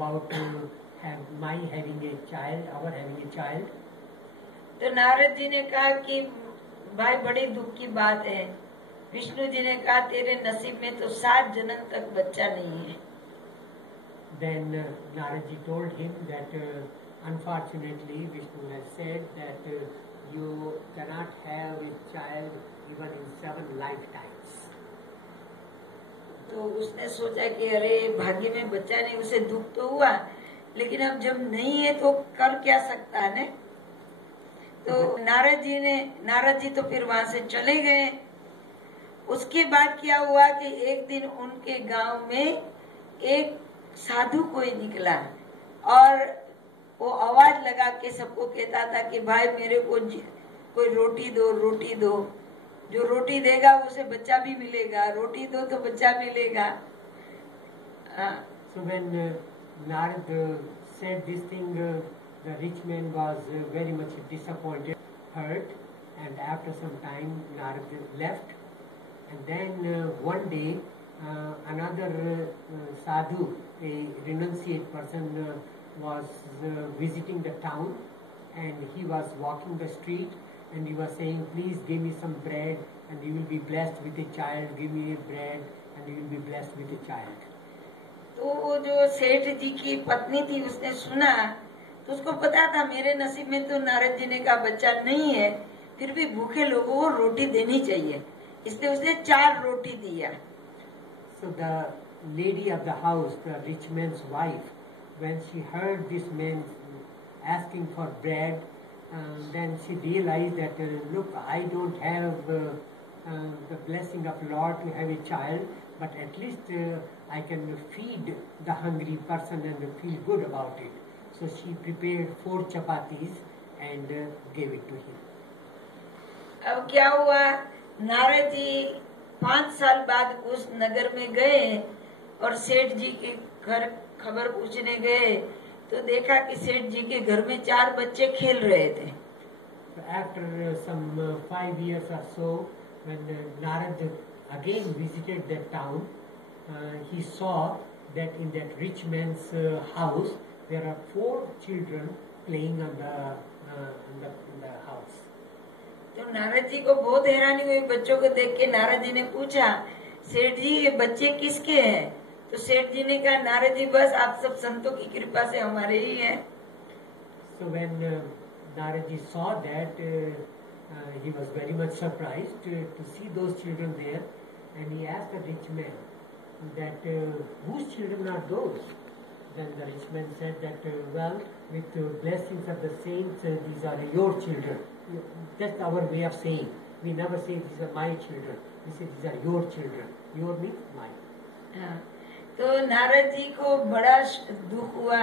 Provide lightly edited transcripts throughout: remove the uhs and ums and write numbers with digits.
about my having a child, our having a child. तो नारद जी ने कहा कि भाई बड़ी दुख की बात है। विष्णु जी ने कहा तेरे नसीब में तो 7 जन्म तक बच्चा नहीं है। Then Narad ji told him that unfortunately Vishnu has said that you cannot have a child even in 7 lifetimes. तो उसने सोचा कि अरे भाग्य में बच्चा नहीं, उसे दुख तो हुआ, लेकिन अब जब नहीं है तो कर क्या सकता है। तो नारद जी तो फिर वहां से चले गए। उसके बाद क्या हुआ कि एक दिन उनके गांव में एक साधु कोई निकला और वो आवाज लगा के सबको कहता था कि भाई मेरे को कोई रोटी दो, रोटी दो। जो रोटी देगा उसे बच्चा भी मिलेगा, रोटी दो तो बच्चा मिलेगा। So when Narad said this thing, the rich man was very much disappointed, hurt, and after some time Narad left. And then one day another sadhu, a renunciate person, was visiting the town, and he was walking the street, and he was saying, please give me some bread and you will be blessed with a child, give me a bread and you will be blessed with a child. तो वो जो सेठ जी की पत्नी थी उसने सुना, तो उसको पता था मेरे नसीब में तो नारद जी ने कहा बच्चा नहीं है, फिर भी भूखे लोगों को रोटी देनी चाहिए, इसलिए उसने 4 रोटी दिया। So the lady of the house, the rich man's wife, when she heard this man asking for bread, then she realized that look, I don't have the blessing of Lord to have a child, but at least I can feed the hungry person and feel good about it. So she prepared 4 chapatis and gave it to him. अब क्या हुआ, नारद जी 5 साल बाद उस नगर में गए और सेठ जी के घर खबर पूछने गए, तो देखा कि सेठ जी के घर में 4 बच्चे खेल रहे थे। After some 5 years or so, when Narad again visited that town, he saw that in that rich man's house there are 4 children playing on the house. तो नारद जी को बहुत हैरानी हुई बच्चों को देख के। नारद जी ने पूछा, सेठ जी ये बच्चे किसके हैं? तो सेठ जी ने कहा, नारद जी बस आप सब संतों की कृपा से हमारे ही हैं। So when Narad ji saw that, he was very much surprised to see those children there, and he asked the rich man that whose children are those? Then the rich man said that well, with blessings of the saints, these are your children. That's our way of saying. We never say these are my children. We say these are your children. Your means mine. हाँ, तो नारद जी को बड़ा दुख हुआ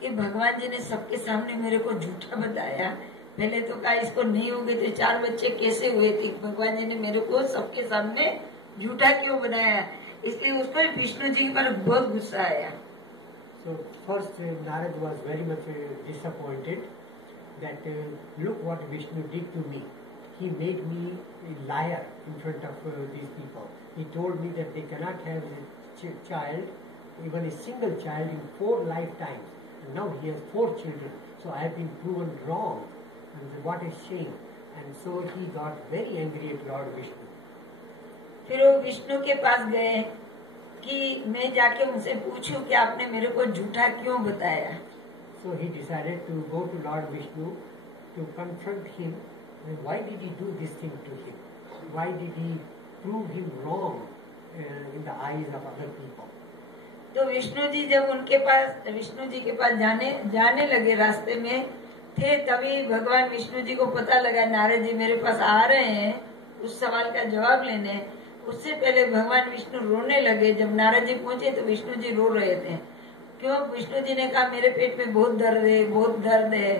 कि भगवान जी ने सबके सामने मेरे को झूठा बताया। पहले तो कहा इसको नहीं होंगे तो 4 बच्चे कैसे हुए थे, भगवान जी ने मेरे को सबके सामने झूठा क्यों बनाया, इसलिए उसको विष्णु जी पर बहुत गुस्सा आया। So first Narad was very much disappointed that look what Vishnu did to me. He made me a liar in front of these people. He told me that they cannot have a child, even a single child, in 4 lifetimes. And now he has 4 children. So I have been proven wrong. And what a shame. And so he got very angry at Lord Vishnu. फिर वो विष्णु के पास गए कि मैं जाके उनसे पूछूं कि आपने मेरे को झूठा क्यों बताया। So he decided to go to Lord Vishnu to confront him. Why did he do this thing to him? Why did he prove him wrong in the eyes of other people? तो विष्णु जी जब विष्णु जी के पास जाने लगे, रास्ते में थे, तभी भगवान विष्णु जी को पता लगा नारद जी मेरे पास आ रहे हैं उस सवाल का जवाब लेने। उससे पहले भगवान विष्णु रोने लगे। जब नारद जी पहुंचे तो विष्णु जी रो रहे थे। क्यों? विष्णु जी ने कहा मेरे पेट में बहुत दर्द है, बहुत दर्द है।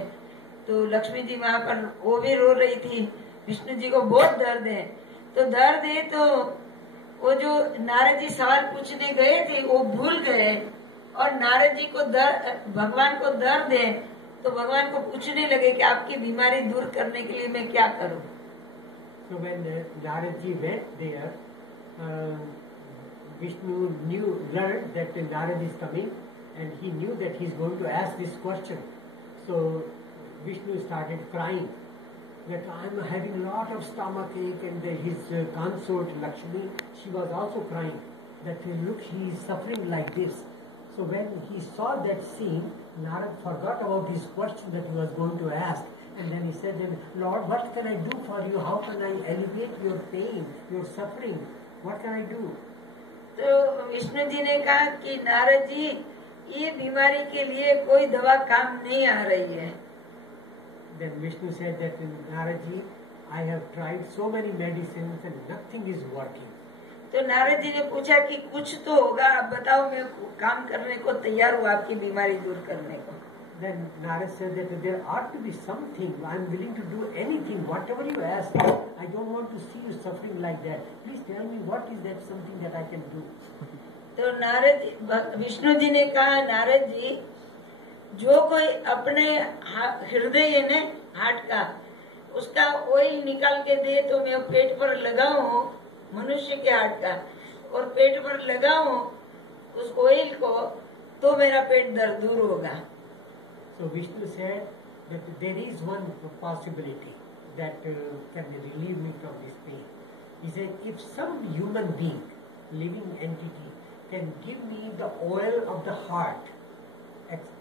तो लक्ष्मी जी वहां पर वो भी रो रही थी, विष्णु जी को बहुत दर्द है। तो दर्द है तो वो जो नारद जी सवाल पूछने गए थे वो भूल गए, और नारद जी को भगवान को दर्द है तो भगवान को पूछने लगे कि आपकी बीमारी दूर करने के लिए मैं क्या करूं। So when Narad ji went there, Vishnu learned that Narad is coming, and he knew that he's going to ask this question. So Vishnu started crying that I'm having a lot of stomach ache, and his consort Lakshmi, she was also crying that look, he is suffering like this. So when he saw that scene, Narad forgot about his question that he was going to ask, and then he said, Lord, what can I do for you? How can I alleviate your pain, your suffering? What can I do? तो विष्णु जी ने कहा कि नारद जी, ये बीमारी के लिए कोई दवा काम नहीं आ रही है. Then Vishnu said that, Naradji, I have tried so many medicines and nothing is working. तो नारद जी ने पूछा कि कुछ तो होगा, आप बताओ, मैं काम करने को तैयार हूँ आपकी बीमारी दूर करने को. Then Narad said that there ought to be something. I am willing to do anything, whatever you ask. I don't want to see you suffering like that. Please tell me what is that something that I can do. तो नारद विष्णु जी ने कहा, नारद जी, जो कोई अपने हृदय ने heart का उसका ऑयल निकाल के दे तो मैं पेट पर लगाऊं, मनुष्य के हार्ट का, और पेट पर लगाऊं उस ऑयल को, तो मेरा पेट दर्द दूर होगा. So Vishnu said that there is one possibility that can relieve me from this pain. He said, if some human being, living entity, can give me the oil of the heart,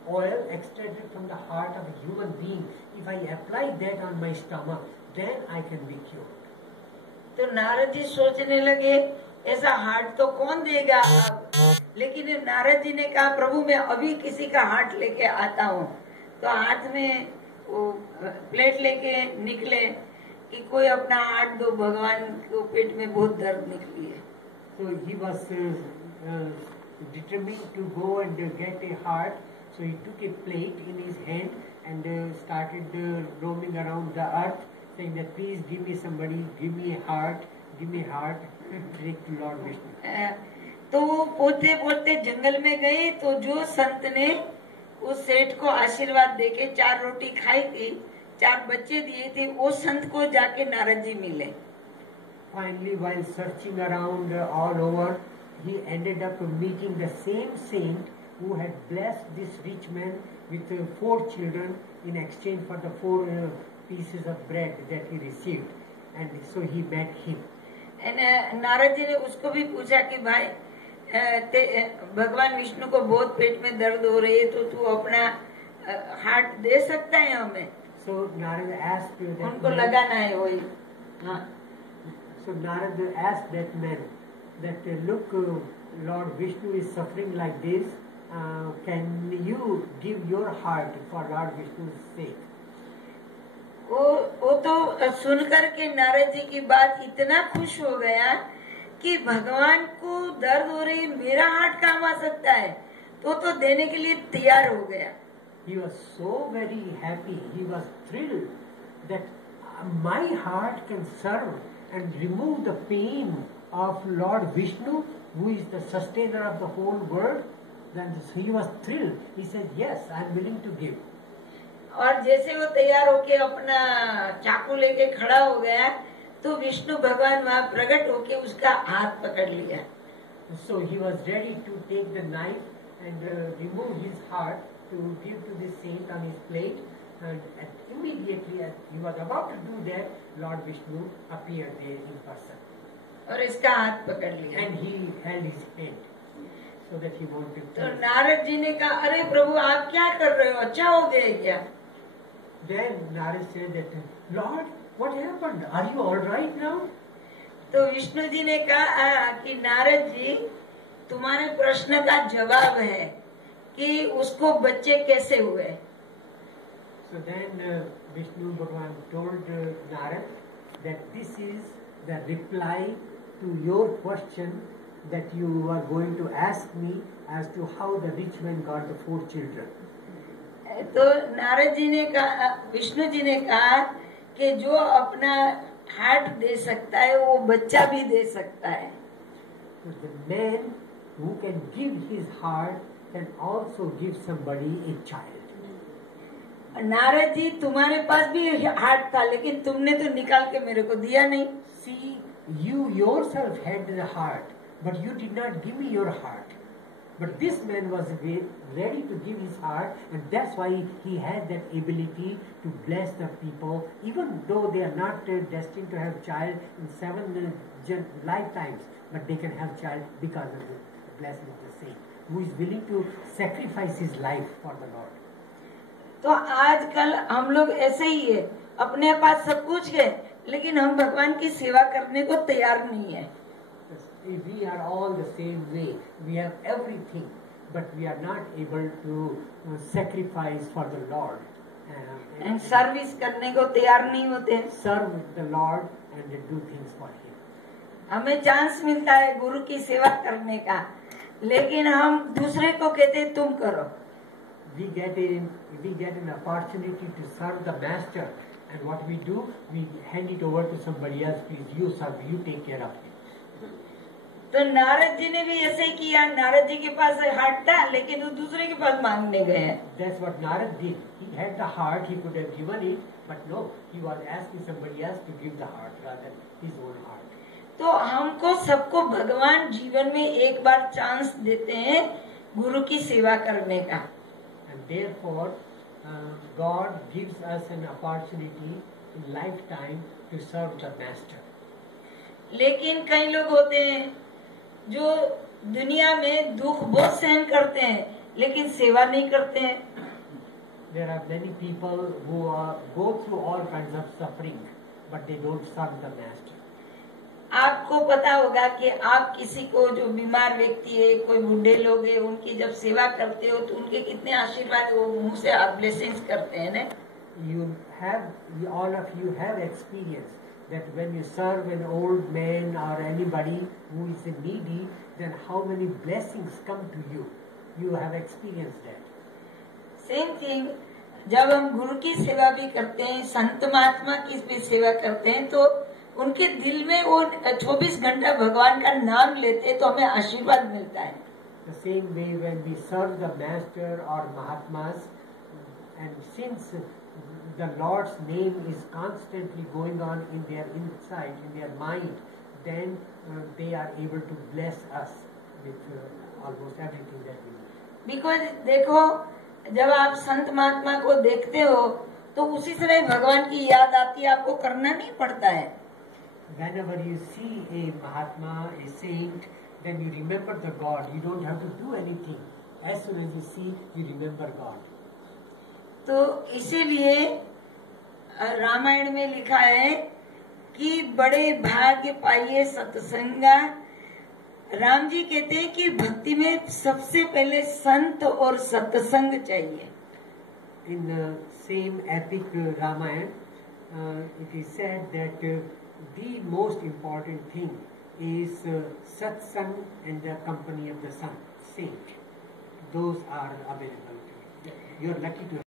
oil extracted from the heart of a human being, if I apply that on my stomach, then I can be cured. तो नारद जी सोचने लगे, ऐसा heart तो कौन देगा अब. लेकिन नारद जी ने कहा, प्रभु मैं अभी किसी का हार्ट लेके आता हूँ. तो हाथ में वो प्लेट लेके निकले कि कोई अपना हार्ट दो, भगवान को पेट में बहुत दर्द निकली है. So he was determined to go and get a heart. So he took a plate in his hand and started roaming around the earth, saying that please give me somebody, give me a heart, give me a heart. Pray to Lord Vishnu. तो वो पोते पोते जंगल में गए, तो जो संत ने उस सेठ को आशीर्वाद देके 4 रोटी खाई थी, 4 बच्चे दिए थे, वो संत को जाके नारद जी मिले. Finally, while searching around all over, he ended up meeting the same saint who had blessed this rich man with 4 children in exchange for the 4 pieces of bread that he received. And so he met him. And Narad ji ने उसको भी पूछा कि भाई भगवान विष्णु को बहुत पेट में दर्द हो रही है, तो तू अपना हार्ट दे सकता है हमें. So Narad asked that उनको लगाना है वही. हाँ. So Narad asked that man that look, Lord Vishnu is suffering like this. Can you give your heart for Lord Vishnu's sake? वो तो सुनकर के नारद जी की बात इतना खुश हो गया कि भगवान को दर्द हो रही, मेरा हार्ट काम आ सकता है, तो देने के लिए तैयार हो गया. He was so very happy. He was thrilled that my heart can serve and remove the pain of Lord Vishnu, who is the sustainer of the whole world. Then he was thrilled. He said, yes, I am willing to give. और जैसे वो तैयार होके अपना चाकू लेके खड़ा हो गया, तो विष्णु भगवान वहाँ प्रकट होके उसका हाथ पकड़ लिया. So he was ready to take the knife and remove his heart to give to the saint on his plate. And immediately, as he was about to do that, Lord Vishnu appeared there in person. और इसका हाथ पकड़ लिया. And he held his hand so that he won't be. तो नारद जी ने कहा, अरे प्रभु आप क्या कर रहे हो, अच्छा हो गया क्या? Then Narad said that, Lord, what happened? Are you all right now? तो विष्णु जी ने कहा कि नारद जी, तुम्हारे प्रश्न का जवाब है कि उसको बच्चे कैसे हुए. So then Vishnu Bhagavan told Narad that this is the reply to your question that you are going to ask me as to how the rich man got the 4 children. तो नारद जी ने कहा, विष्णु जी ने कहा कि जो अपना हार्ट दे सकता है वो बच्चा भी दे सकता है. So the man who can give his heart can also give somebody a child. Narad ji, तुम्हारे पास भी हार्ट था, लेकिन तुमने तो निकाल के मेरे को दिया नहीं. See, you yourself had the heart, but you did not give me your heart. But this man was ready to give his heart, and that's why he had that ability to bless the people, even though they are not destined to have child in 7 lifetimes, but they can have child because of the blessing of the saint, who is willing to sacrifice his life for the Lord. तो आजकल हम लोग ऐसे ही है, अपने पास सब कुछ है, लेकिन हम भगवान की सेवा करने को तैयार नहीं है. We are all the same way. We have everything, but we are not able to sacrifice for the Lord. And service करने को तैयार नहीं होते. Serve the Lord and do things for Him. हमें चांस मिलता है गुरु की सेवा करने का, लेकिन हम दूसरे को कहते हैं तुम करो. We get an opportunity to serve the Master, and what we do, we hand it over to somebody else. Please, you serve, you take care of it. तो नारद जी ने भी ऐसे किया. नारद जी के पास हार्ट था, लेकिन वो दूसरे के पास मांगने गए. That's what Narad did. He had the heart, he could have given it, but no, he was asking somebody else to give the heart rather than his own heart. तो हमको सबको भगवान जीवन में एक बार चांस देते हैं गुरु की सेवा करने का. And therefore, God gives us an opportunity in lifetime to serve the Master. लेकिन कई लोग होते हैं जो दुनिया में दुख बहुत सहन करते हैं, लेकिन सेवा नहीं करते हैं. There are many people who go through all kinds of suffering, but they don't serve the Master. आपको पता होगा कि आप किसी को, जो बीमार व्यक्ति है, कोई बूढ़े लोग हैं, उनकी जब सेवा करते हो तो उनके कितने आशीर्वाद वो मुंह से आप ब्लेसिंग्स करते हैं ना. All of you have experienced that when you serve an old man or anybody who is needy, then how many blessings come to you. You have experienced that. Same thing जब हम गुरु की सेवा भी करते हैं, संत महात्मा की भी सेवा करते हैं, तो उनके दिल में वो 24 घंटा भगवान का नाम लेते हैं, तो हमें आशीर्वाद मिलता है. The same way when we serve the Master or Mahatmas, and since the Lord's name is constantly going on in their inside, in their mind, then they are able to bless us with almost everything that we need. Because देखो, जब आप संत महात्मा को देखते हो तो उसी समय भगवान की याद आती है, आपको करना नहीं पड़ता है. Whenever you see a Mahatma, a saint, then you remember the God. You don't have to do anything. As soon as you see, you remember God. तो इसीलिए रामायण में लिखा है कि बड़े भाग्य पाइए सत्संगा. राम जी कहते हैं कि भक्ति में सबसे पहले संत और सत्संग चाहिए. In the same epic Ramayana, it is said that the most important thing is satsang and the company of the saint. Those are available to you. You are lucky to